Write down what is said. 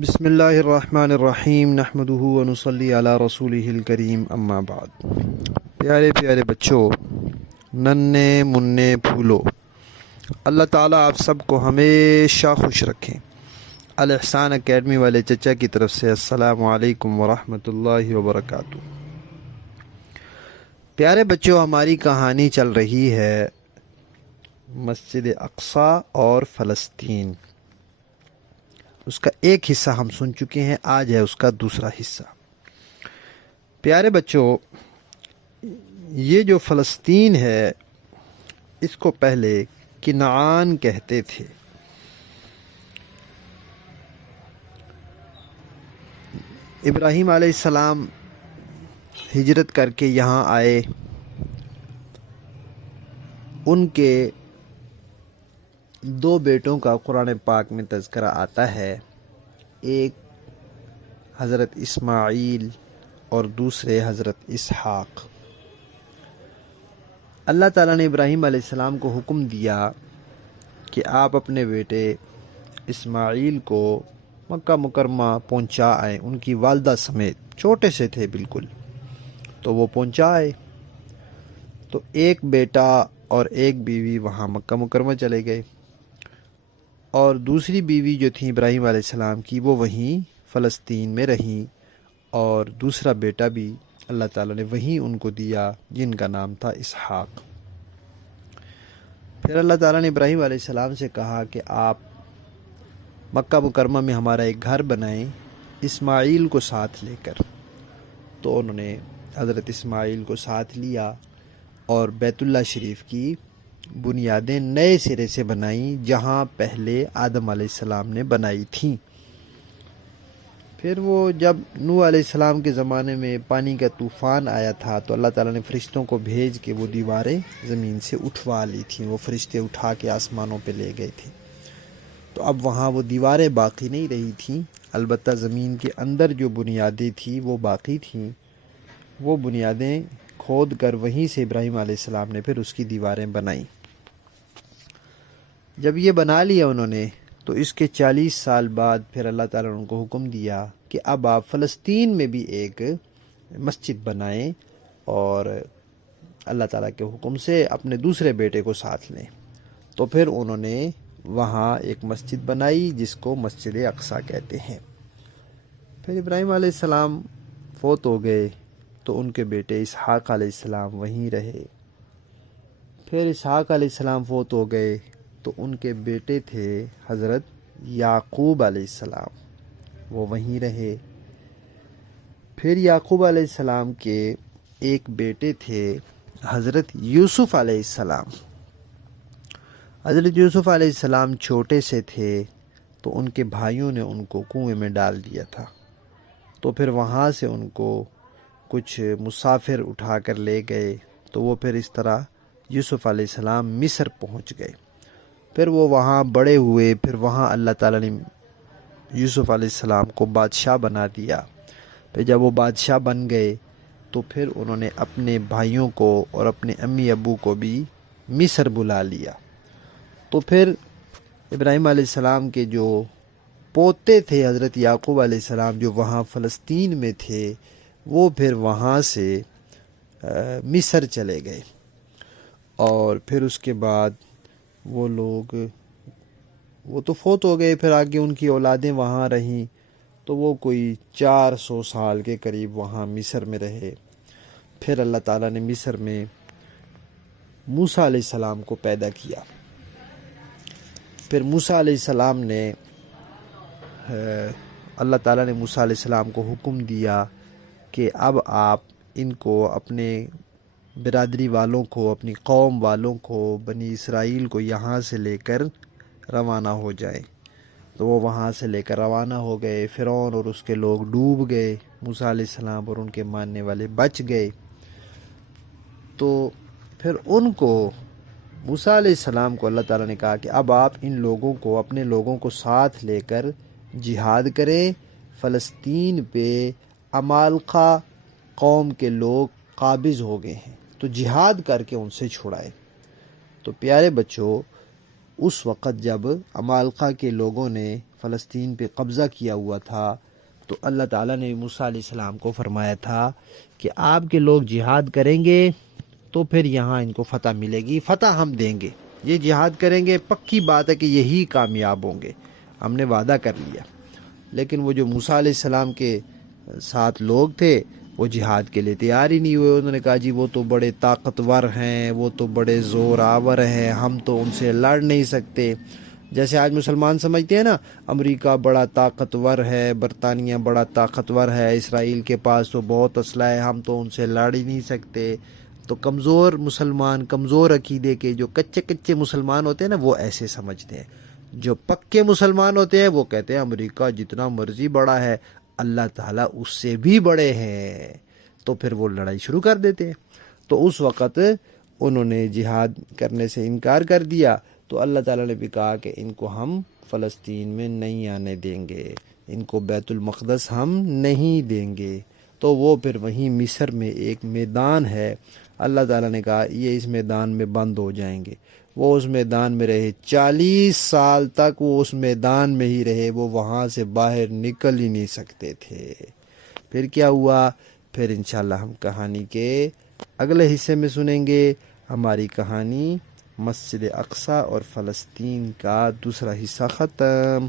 بسم اللہ الرحمن الرحیم نحمدہ ونصلی علی رسولہ الکریم اما بعد۔ پیارے پیارے بچوں، ننھے مننے پھولو، اللہ تعالیٰ آپ سب کو ہمیشہ خوش رکھیں۔ الاحسان اکیڈمی والے چچا کی طرف سے السلام علیکم ورحمۃ اللہ وبرکاتہ۔ پیارے بچوں، ہماری کہانی چل رہی ہے مسجد اقصی اور فلسطین۔ اس کا ایک حصہ ہم سن چکے ہیں، آج ہے اس کا دوسرا حصہ۔ پیارے بچوں، یہ جو فلسطین ہے اس کو پہلے کنعان کہتے تھے۔ ابراہیم علیہ السلام ہجرت کر کے یہاں آئے، ان کے دو بیٹوں کا قرآن پاک میں تذکرہ آتا ہے، ایک حضرت اسماعیل اور دوسرے حضرت اسحاق۔ اللہ تعالیٰ نے ابراہیم علیہ السلام کو حکم دیا کہ آپ اپنے بیٹے اسماعیل کو مکہ مکرمہ پہنچا آئیں، ان کی والدہ سمیت، چھوٹے سے تھے بالکل، تو وہ پہنچا آئے۔ تو ایک بیٹا اور ایک بیوی وہاں مکہ مکرمہ چلے گئے، اور دوسری بیوی جو تھی ابراہیم علیہ السلام کی وہ وہیں فلسطین میں رہیں، اور دوسرا بیٹا بھی اللہ تعالیٰ نے وہیں ان کو دیا جن کا نام تھا اسحاق۔ پھر اللہ تعالیٰ نے ابراہیم علیہ السلام سے کہا کہ آپ مکہ مکرمہ میں ہمارا ایک گھر بنائیں اسماعیل کو ساتھ لے کر۔ تو انہوں نے حضرت اسماعیل کو ساتھ لیا اور بیت اللہ شریف کی بنیادیں نئے سرے سے بنائیں، جہاں پہلے آدم علیہ السلام نے بنائی تھیں۔ پھر وہ جب نوح علیہ السلام کے زمانے میں پانی کا طوفان آیا تھا تو اللہ تعالیٰ نے فرشتوں کو بھیج کے وہ دیواریں زمین سے اٹھوا لی تھیں، وہ فرشتے اٹھا کے آسمانوں پہ لے گئے تھے۔ تو اب وہاں وہ دیواریں باقی نہیں رہی تھیں، البتہ زمین کے اندر جو بنیادیں تھیں وہ باقی تھیں۔ وہ بنیادیں کھود کر وہیں سے ابراہیم علیہ السلام نے پھر اس کی دیواریں بنائیں۔ جب یہ بنا لیا انہوں نے تو اس کے 40 سال بعد پھر اللہ تعالیٰ نے ان کو حکم دیا کہ اب آپ فلسطین میں بھی ایک مسجد بنائیں، اور اللہ تعالیٰ کے حکم سے اپنے دوسرے بیٹے کو ساتھ لیں۔ تو پھر انہوں نے وہاں ایک مسجد بنائی جس کو مسجد اقصی کہتے ہیں۔ پھر ابراہیم علیہ السلام فوت ہو گئے تو ان کے بیٹے اسحاق علیہ السلام وہیں رہے۔ پھر اسحاق علیہ السلام فوت ہو گئے تو ان کے بیٹے تھے حضرت یعقوب علیہ السلام، وہ وہیں رہے۔ پھر یعقوب علیہ السلام کے ایک بیٹے تھے حضرت یوسف علیہ السلام۔ حضرت یوسف علیہ السلام چھوٹے سے تھے تو ان کے بھائیوں نے ان کو کنویں میں ڈال دیا تھا، تو پھر وہاں سے ان کو کچھ مسافر اٹھا کر لے گئے، تو وہ پھر اس طرح یوسف علیہ السلام مصر پہنچ گئے۔ پھر وہ وہاں بڑے ہوئے، پھر وہاں اللہ تعالیٰ نے یوسف علیہ السلام کو بادشاہ بنا دیا۔ پھر جب وہ بادشاہ بن گئے تو پھر انہوں نے اپنے بھائیوں کو اور اپنے امی ابو کو بھی مصر بلا لیا۔ تو پھر ابراہیم علیہ السلام کے جو پوتے تھے حضرت یعقوب علیہ السلام، جو وہاں فلسطین میں تھے، وہ پھر وہاں سے مصر چلے گئے، اور پھر اس کے بعد وہ لوگ وہ تو فوت ہو گئے، پھر آگے ان کی اولادیں وہاں رہیں، تو وہ کوئی 400 سال کے قریب وہاں مصر میں رہے۔ پھر اللہ تعالیٰ نے مصر میں موسیٰ علیہ السلام کو پیدا کیا۔ پھر موسیٰ علیہ السلام نے اللہ تعالیٰ نے موسیٰ علیہ السلام کو حکم دیا کہ اب آپ ان کو، اپنے برادری والوں کو، اپنی قوم والوں کو، بنی اسرائیل کو یہاں سے لے کر روانہ ہو جائیں۔ تو وہ وہاں سے لے کر روانہ ہو گئے۔ فرعون اور اس کے لوگ ڈوب گئے، موسیٰ علیہ السلام اور ان کے ماننے والے بچ گئے۔ تو پھر ان کو، موسیٰ علیہ السلام کو اللہ تعالیٰ نے کہا کہ اب آپ ان لوگوں کو، اپنے لوگوں کو ساتھ لے کر جہاد کریں۔ فلسطین پہ عمالقہ قوم کے لوگ قابض ہو گئے ہیں، تو جہاد کر کے ان سے چھڑائے۔ تو پیارے بچوں، اس وقت جب عمالقہ کے لوگوں نے فلسطین پہ قبضہ کیا ہوا تھا، تو اللہ تعالیٰ نے موسیٰ علیہ السلام کو فرمایا تھا کہ آپ کے لوگ جہاد کریں گے تو پھر یہاں ان کو فتح ملے گی، فتح ہم دیں گے، یہ جہاد کریں گے، پکی بات ہے کہ یہی کامیاب ہوں گے، ہم نے وعدہ کر لیا۔ لیکن وہ جو موسیٰ علیہ السلام کے ساتھ لوگ تھے وہ جہاد کے لیے تیار ہی نہیں ہوئے، انہوں نے کہا جی وہ تو بڑے طاقتور ہیں، وہ تو بڑے زور آور ہیں، ہم تو ان سے لڑ نہیں سکتے۔ جیسے آج مسلمان سمجھتے ہیں نا، امریکہ بڑا طاقتور ہے، برطانیہ بڑا طاقتور ہے، اسرائیل کے پاس تو بہت اسلحہ ہے، ہم تو ان سے لڑ ہی نہیں سکتے۔ تو کمزور مسلمان، کمزور عقیدے کے جو کچے کچے مسلمان ہوتے ہیں نا، وہ ایسے سمجھتے ہیں۔ جو پکے مسلمان ہوتے ہیں وہ کہتے ہیں امریکہ جتنا مرضی بڑا ہے، اللہ تعالیٰ اس سے بھی بڑے ہیں، تو پھر وہ لڑائی شروع کر دیتے ہیں۔ تو اس وقت انہوں نے جہاد کرنے سے انکار کر دیا، تو اللہ تعالیٰ نے بھی کہا کہ ان کو ہم فلسطین میں نہیں آنے دیں گے، ان کو بیت المقدس ہم نہیں دیں گے۔ تو وہ پھر وہیں مصر میں ایک میدان ہے، اللہ تعالیٰ نے کہا یہ اس میدان میں بند ہو جائیں گے۔ وہ اس میدان میں رہے 40 سال تک، وہ اس میدان میں ہی رہے، وہ وہاں سے باہر نکل ہی نہیں سکتے تھے۔ پھر کیا ہوا؟ پھر انشاءاللہ ہم کہانی کے اگلے حصے میں سنیں گے۔ ہماری کہانی مسجد اقصی اور فلسطین کا دوسرا حصہ ختم۔